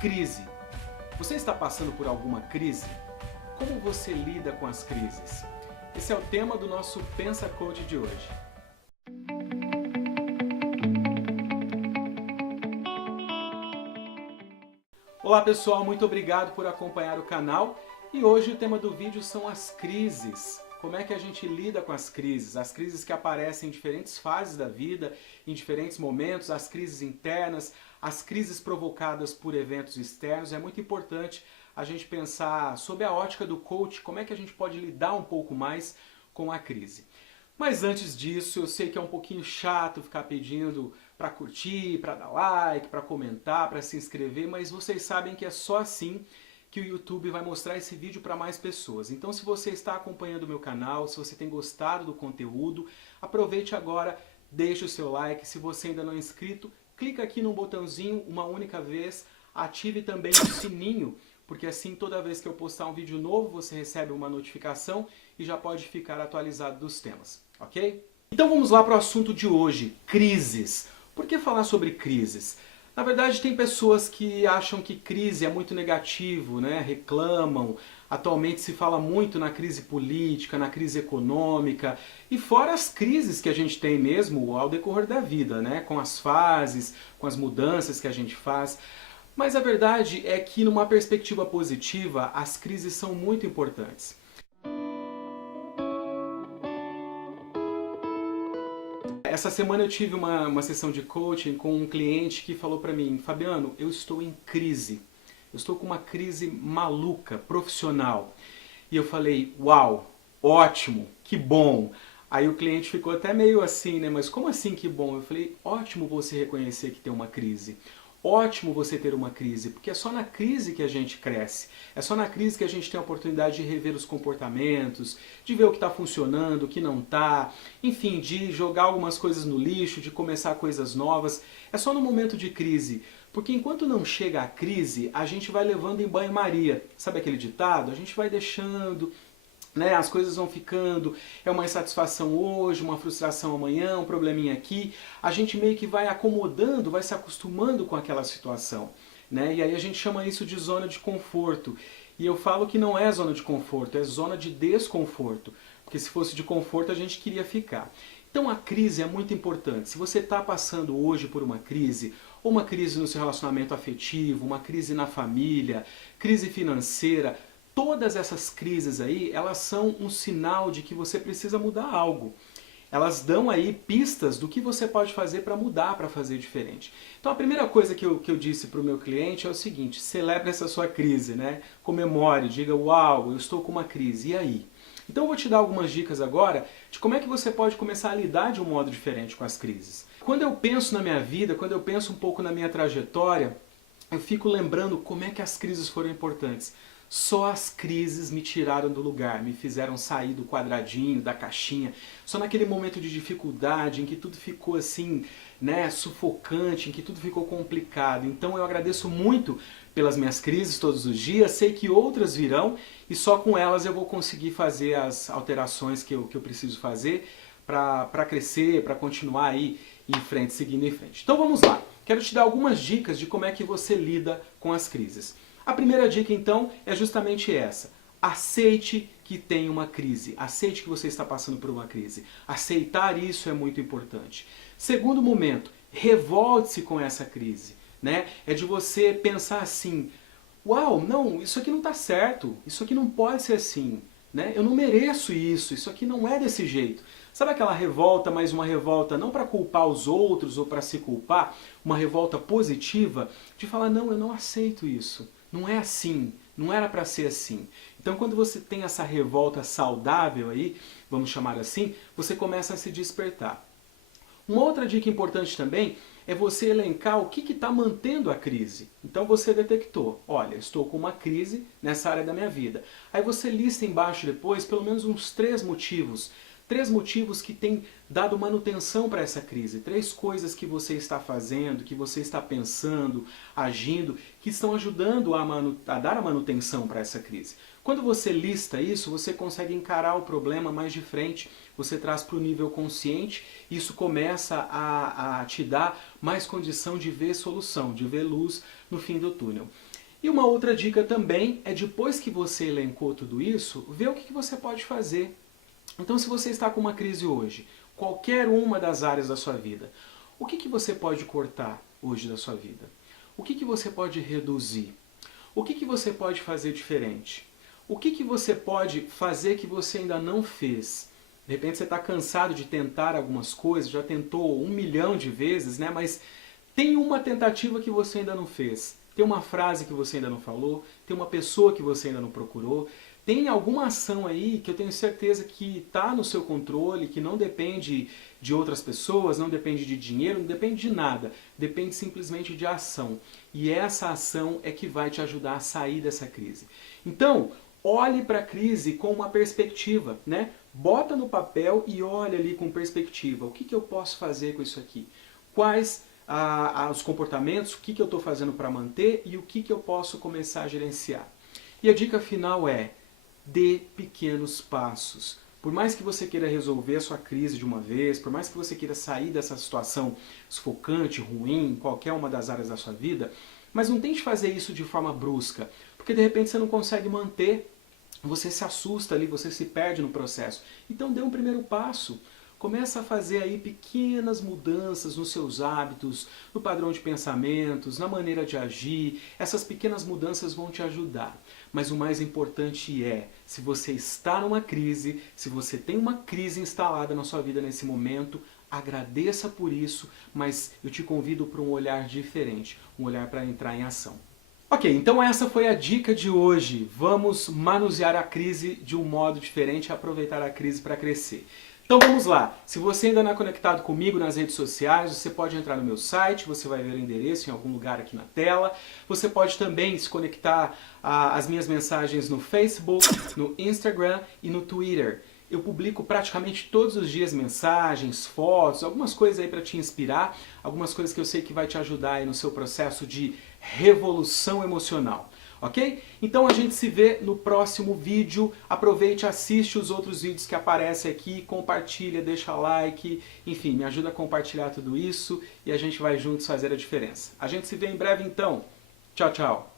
Crise. Você está passando por alguma crise? Como você lida com as crises? Esse é o tema do nosso Pensa Coach de hoje. Olá pessoal, muito obrigado por acompanhar o canal e hoje o tema do vídeo são as crises. Como é que a gente lida com as crises que aparecem em diferentes fases da vida, em diferentes momentos, as crises internas, as crises provocadas por eventos externos. É muito importante a gente pensar sob a ótica do coach, como é que a gente pode lidar um pouco mais com a crise. Mas antes disso, eu sei que é um pouquinho chato ficar pedindo para curtir, para dar like, para comentar, para se inscrever, mas vocês sabem que é só assim que o YouTube vai mostrar esse vídeo para mais pessoas. Então se você está acompanhando o meu canal, se você tem gostado do conteúdo, aproveite agora, deixe o seu like. Se você ainda não é inscrito, clica aqui no botãozinho uma única vez, ative também o sininho, porque assim toda vez que eu postar um vídeo novo você recebe uma notificação e já pode ficar atualizado dos temas, ok? Então vamos lá para o assunto de hoje, crises. Por que falar sobre crises? Na verdade, tem pessoas que acham que crise é muito negativo, né? Reclamam. Atualmente se fala muito na crise política, na crise econômica e fora as crises que a gente tem mesmo ao decorrer da vida, né? Com as fases, com as mudanças que a gente faz. Mas a verdade é que, numa perspectiva positiva, as crises são muito importantes. Essa semana eu tive uma sessão de coaching com um cliente que falou para mim: Fabiano, eu estou em crise. Eu estou com uma crise maluca, profissional. E eu falei: uau, ótimo, que bom. Aí o cliente ficou até meio assim, né? Mas como assim que bom? Eu falei: ótimo você reconhecer que tem uma crise. Ótimo você ter uma crise, porque é só na crise que a gente cresce. É só na crise que a gente tem a oportunidade de rever os comportamentos, de ver o que está funcionando, o que não está, enfim, de jogar algumas coisas no lixo, de começar coisas novas. É só no momento de crise, porque enquanto não chega a crise, a gente vai levando em banho-maria. Sabe aquele ditado? A gente vai deixando, né, as coisas vão ficando, é uma insatisfação hoje, uma frustração amanhã, um probleminha aqui. A gente meio que vai acomodando, vai se acostumando com aquela situação, né? E aí a gente chama isso de zona de conforto. E eu falo que não é zona de conforto, é zona de desconforto. Porque se fosse de conforto a gente queria ficar. Então a crise é muito importante. Se você está passando hoje por uma crise, ou uma crise no seu relacionamento afetivo, uma crise na família, crise financeira, todas essas crises aí, elas são um sinal de que você precisa mudar algo. Elas dão aí pistas do que você pode fazer para mudar, para fazer diferente. Então a primeira coisa que eu disse para o meu cliente é o seguinte: celebre essa sua crise, né? Comemore, diga, uau, eu estou com uma crise, e aí? Então eu vou te dar algumas dicas agora de como é que você pode começar a lidar de um modo diferente com as crises. Quando eu penso na minha vida, quando eu penso um pouco na minha trajetória, eu fico lembrando como é que as crises foram importantes. Só as crises me tiraram do lugar, me fizeram sair do quadradinho, da caixinha. Só naquele momento de dificuldade, em que tudo ficou assim, né, sufocante, em que tudo ficou complicado. Então eu agradeço muito pelas minhas crises todos os dias, sei que outras virão e só com elas eu vou conseguir fazer as alterações que eu preciso fazer para crescer, para continuar aí em frente, seguindo em frente. Então vamos lá, quero te dar algumas dicas de como é que você lida com as crises. A primeira dica, então, é justamente essa. Aceite que tem uma crise. Aceite que você está passando por uma crise. Aceitar isso é muito importante. Segundo momento, revolte-se com essa crise, né? É de você pensar assim: uau, não, isso aqui não está certo. Isso aqui não pode ser assim, né? Eu não mereço isso. Isso aqui não é desse jeito. Sabe aquela revolta, mas uma revolta não para culpar os outros ou para se culpar, uma revolta positiva de falar: não, eu não aceito isso. Não é assim, não era para ser assim. Então quando você tem essa revolta saudável aí, vamos chamar assim, você começa a se despertar. Uma outra dica importante também é você elencar o que está mantendo a crise. Então você detectou: olha, estou com uma crise nessa área da minha vida. Aí você lista embaixo depois pelo menos uns 3 motivos. 3 motivos que têm dado manutenção para essa crise. 3 coisas que você está fazendo, que você está pensando, agindo, que estão ajudando a dar a manutenção para essa crise. Quando você lista isso, você consegue encarar o problema mais de frente, você traz para o nível consciente, isso começa a te dar mais condição de ver solução, de ver luz no fim do túnel. E uma outra dica também é, depois que você elencou tudo isso, ver o que você pode fazer. Então, se você está com uma crise hoje, qualquer uma das áreas da sua vida, o que você pode cortar hoje da sua vida? O que você pode reduzir? O que você pode fazer diferente? O que você pode fazer que você ainda não fez? De repente você está cansado de tentar algumas coisas, já tentou 1 milhão de vezes, né? Mas tem uma tentativa que você ainda não fez. Tem uma frase que você ainda não falou, tem uma pessoa que você ainda não procurou, tem alguma ação aí que eu tenho certeza que está no seu controle, que não depende de outras pessoas, não depende de dinheiro, não depende de nada, depende simplesmente de ação. E essa ação é que vai te ajudar a sair dessa crise. Então, olhe para a crise com uma perspectiva, né? Bota no papel e olha ali com perspectiva. O que eu posso fazer com isso aqui? Quais os comportamentos, o que eu estou fazendo para manter e o que eu posso começar a gerenciar. E a dica final é: dê pequenos passos. Por mais que você queira resolver a sua crise de uma vez, por mais que você queira sair dessa situação sufocante, ruim, em qualquer uma das áreas da sua vida, mas não tente fazer isso de forma brusca, porque de repente você não consegue manter, você se assusta ali, você se perde no processo. Então dê um primeiro passo. Começa a fazer aí pequenas mudanças nos seus hábitos, no padrão de pensamentos, na maneira de agir. Essas pequenas mudanças vão te ajudar. Mas o mais importante é, se você está numa crise, se você tem uma crise instalada na sua vida nesse momento, agradeça por isso, mas eu te convido para um olhar diferente, um olhar para entrar em ação. Ok, então essa foi a dica de hoje. Vamos manusear a crise de um modo diferente e aproveitar a crise para crescer. Então vamos lá, se você ainda não é conectado comigo nas redes sociais, você pode entrar no meu site, você vai ver o endereço em algum lugar aqui na tela. Você pode também se conectar às minhas mensagens no Facebook, no Instagram e no Twitter. Eu publico praticamente todos os dias mensagens, fotos, algumas coisas aí para te inspirar, algumas coisas que eu sei que vai te ajudar aí no seu processo de revolução emocional. Ok? Então a gente se vê no próximo vídeo. Aproveite, assiste os outros vídeos que aparecem aqui, compartilha, deixa like, enfim, me ajuda a compartilhar tudo isso e a gente vai juntos fazer a diferença. A gente se vê em breve então. Tchau, tchau!